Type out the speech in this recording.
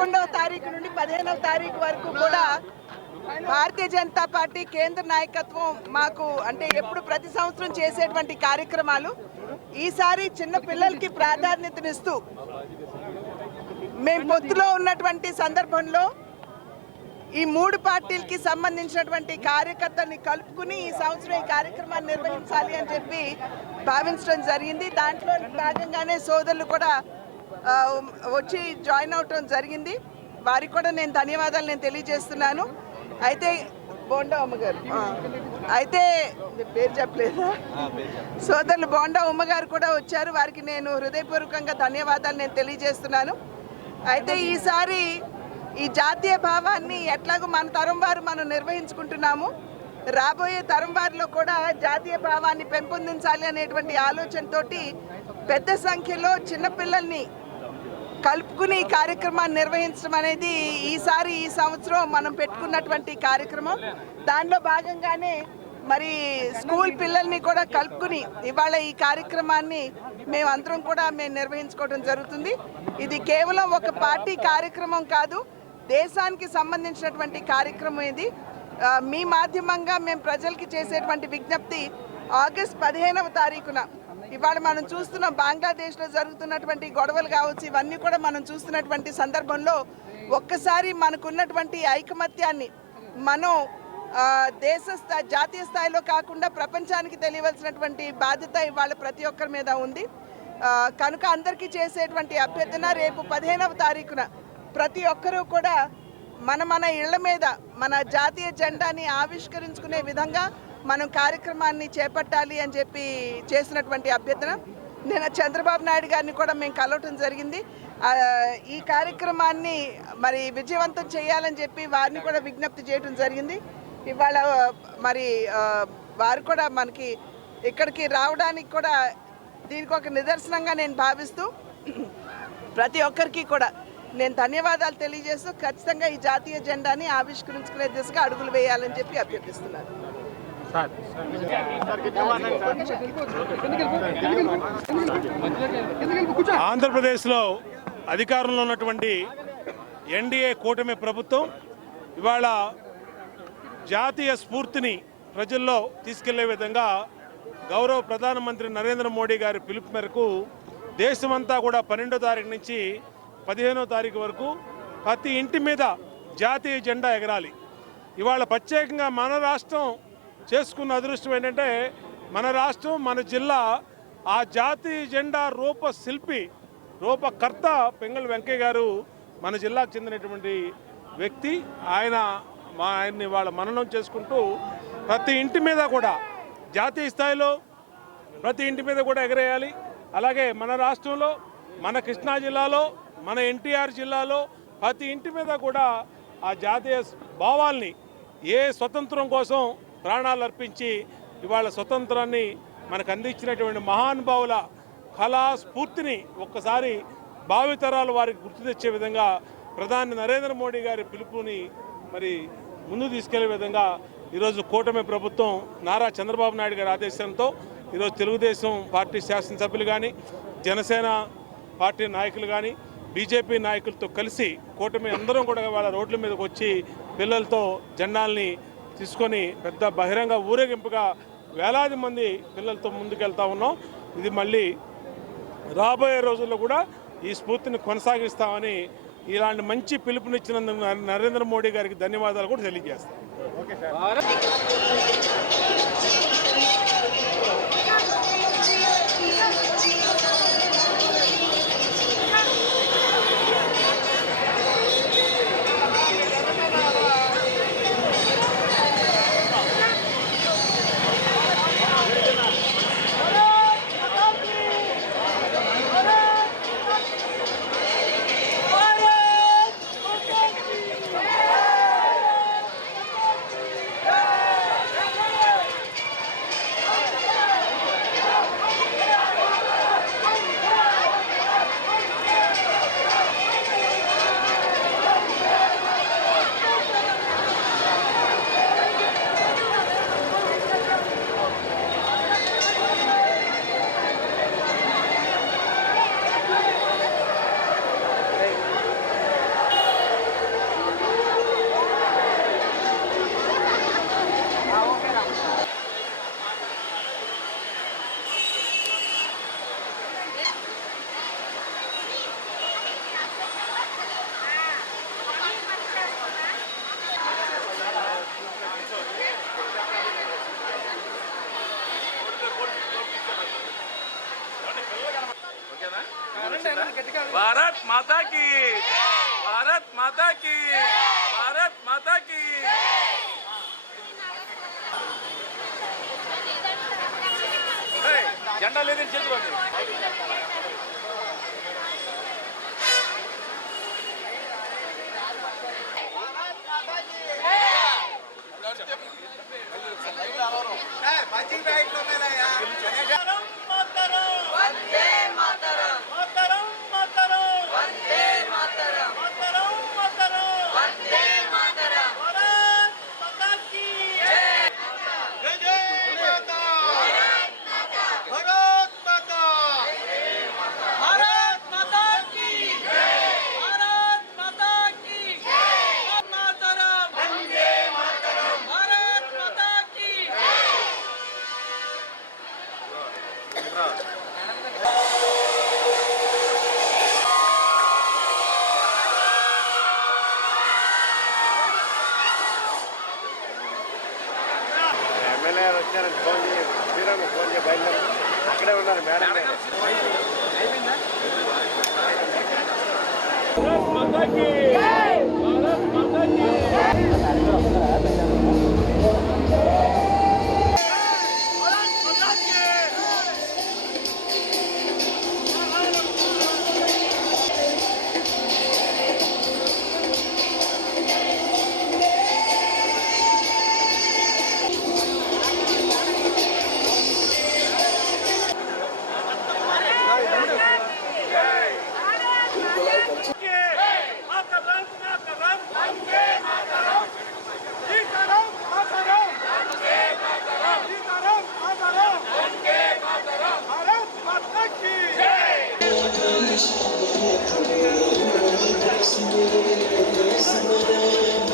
11వ తారీఖు నుండి 15వ తారీఖు వరకు కూడా భారతీయ జనతా పార్టీ కేంద్ర నాయకత్వం మాకు అంటే ఎప్పుడు ప్రతి సంవత్సరం చేసేటువంటి కార్యక్రమాలు ఈసారి చిన్న పిల్లలకి ప్రాధాన్యతనిస్తూ మేము పొత్తులో ఉన్నటువంటి సందర్భంలో ఈ మూడు పార్టీలకి సంబంధించినటువంటి కార్యకర్తల్ని కలుపుకుని ఈ సంవత్సరం ఈ కార్యక్రమాన్ని నిర్వహించాలి అని చెప్పి భావించడం జరిగింది. దాంట్లో భాగంగానే సోదరులు కూడా వచ్చి జాయిన్ అవటం జరిగింది. వారికి కూడా నేను ధన్యవాదాలు తెలియజేస్తున్నాను. అయితే బోండా ఉమ్మగారు అయితే పేరు చెప్పలేదా, సోదరులు బోండా ఉమ్మగారు కూడా వచ్చారు. వారికి నేను హృదయపూర్వకంగా ధన్యవాదాలు తెలియజేస్తున్నాను. అయితే ఈసారి ఈ జాతీయ భావాన్ని ఎట్లాగో మన తరం వారు మనం నిర్వహించుకుంటున్నాము. రాబోయే తరం వారిలో కూడా జాతీయ భావాన్ని పెంపొందించాలి అనేటువంటి ఆలోచనతోటి పెద్ద సంఖ్యలో చిన్నపిల్లల్ని కలుపుకుని ఈ కార్యక్రమాన్ని నిర్వహించడం అనేది ఈసారి ఈ సంవత్సరం మనం పెట్టుకున్నటువంటి కార్యక్రమం. దానిలో భాగంగానే మరి స్కూల్ పిల్లల్ని కూడా కలుపుకుని ఇవాళ ఈ కార్యక్రమాన్ని మేమందరం కూడా నిర్వహించుకోవడం జరుగుతుంది. ఇది కేవలం ఒక పార్టీ కార్యక్రమం కాదు, దేశానికి సంబంధించినటువంటి కార్యక్రమం ఇది. మీ మాధ్యమంగా మేము ప్రజలకి చేసేటువంటి విజ్ఞప్తి, ఆగస్ట్ 15వ తారీఖున ఇవాళ మనం చూస్తున్నాం బంగ్లాదేశ్లో జరుగుతున్నటువంటి గొడవలు కావచ్చు, ఇవన్నీ కూడా మనం చూస్తున్నటువంటి సందర్భంలో ఒక్కసారి మనకున్నటువంటి ఐకమత్యాన్ని మనం జాతీయ స్థాయిలో కాకుండా ప్రపంచానికి తెలియవలసినటువంటి బాధ్యత ఇవాళ ప్రతి ఒక్కరి మీద ఉంది. కనుక అందరికీ చేసేటువంటి అభ్యర్థన, రేపు 15వ తారీఖున ప్రతి ఒక్కరూ కూడా మన ఇళ్ల మీద మన జాతీయ జెండాని ఆవిష్కరించుకునే విధంగా మనం కార్యక్రమాన్ని చేపట్టాలి అని చెప్పి చేసినటువంటి అభ్యర్థన. నేను చంద్రబాబు నాయుడు గారిని కూడా మేము కలవటం జరిగింది. ఈ కార్యక్రమాన్ని మరి విజయవంతం చేయాలని చెప్పి వారిని కూడా విజ్ఞప్తి చేయడం జరిగింది. ఇవాళ మరి వారు కూడా మనకి ఇక్కడికి రావడానికి కూడా దీనికి ఒక నిదర్శనంగా నేను భావిస్తూ ప్రతి ఒక్కరికి కూడా నేను ధన్యవాదాలు తెలియజేస్తూ ఖచ్చితంగా ఈ జాతీయ జెండాని ఆవిష్కరించుకునే దిశగా అడుగులు వేయాలని చెప్పి అభ్యర్థిస్తున్నాను. ఆంధ్రప్రదేశ్లో అధికారంలో ఉన్నటువంటి ఎన్డీఏ కూటమి ప్రభుత్వం ఇవాళ జాతీయ స్ఫూర్తిని ప్రజల్లో తీసుకెళ్లే విధంగా గౌరవ ప్రధానమంత్రి నరేంద్ర మోడీ గారి పిలుపు మేరకు దేశమంతా కూడా 12వ తారీఖు నుంచి 15వ తారీఖు వరకు ప్రతి ఇంటి మీద జాతీయ జెండా ఎగరాలి. ఇవాళ ప్రత్యేకంగా మన రాష్ట్రం చేసుకున్న అదృష్టం ఏంటంటే మన రాష్ట్రం, మన జిల్లా ఆ జాతీయ జెండా రూపకర్త పింగళి వెంకయ్య గారు మన జిల్లాకు చెందినటువంటి వ్యక్తి. ఆయన్ని వాళ్ళ మననం చేసుకుంటూ ప్రతి ఇంటి మీద కూడా జాతీయ స్థాయిలో ప్రతి ఇంటి మీద కూడా ఎగరేయాలి. అలాగే మన రాష్ట్రంలో, మన కృష్ణా జిల్లాలో, మన ఎన్టీఆర్ జిల్లాలో ప్రతి ఇంటి మీద కూడా ఆ జాతీయ భావాల్ని, ఏ స్వతంత్రం కోసం ప్రాణాలు అర్పించి ఇవాళ స్వతంత్రాన్ని మనకు అందించినటువంటి మహానుభావుల కళా స్ఫూర్తిని ఒక్కసారి భావితరాలు వారికి గుర్తు తెచ్చే విధంగా ప్రధాని నరేంద్ర మోడీ గారి పిలుపుని మరి ముందు తీసుకెళ్లే విధంగా ఈరోజు కూటమి ప్రభుత్వం నారా చంద్రబాబు నాయుడు గారి ఆదేశంతో ఈరోజు తెలుగుదేశం పార్టీ శాసనసభ్యులు కానీ, జనసేన పార్టీ నాయకులు కానీ, బీజేపీ నాయకులతో కలిసి కూటమి అందరం కూడా వాళ్ళ రోడ్ల మీదకి వచ్చి పిల్లలతో జెండాల్ని తీసుకొని పెద్ద బహిరంగ ఊరేగింపుగా వేలాది మంది పిల్లలతో ముందుకెళ్తా ఉన్నాం. ఇది మళ్ళీ రాబోయే రోజుల్లో కూడా ఈ స్ఫూర్తిని కొనసాగిస్తామని, ఇలాంటి మంచి పిలుపునిచ్చినందుకు నరేంద్ర మోడీ గారికి ధన్యవాదాలు కూడా తెలియజేస్తాం. माता की, भारत माता की, भारत माता की। झंडा लेकिन చేతులు ఎమ్మెల్యే వచ్చారని ఫోన్ చేసి శ్రీరామ్ ఫోన్ చేసి బయలుదేరి అక్కడే ఉన్నారు మేడం भारत माता की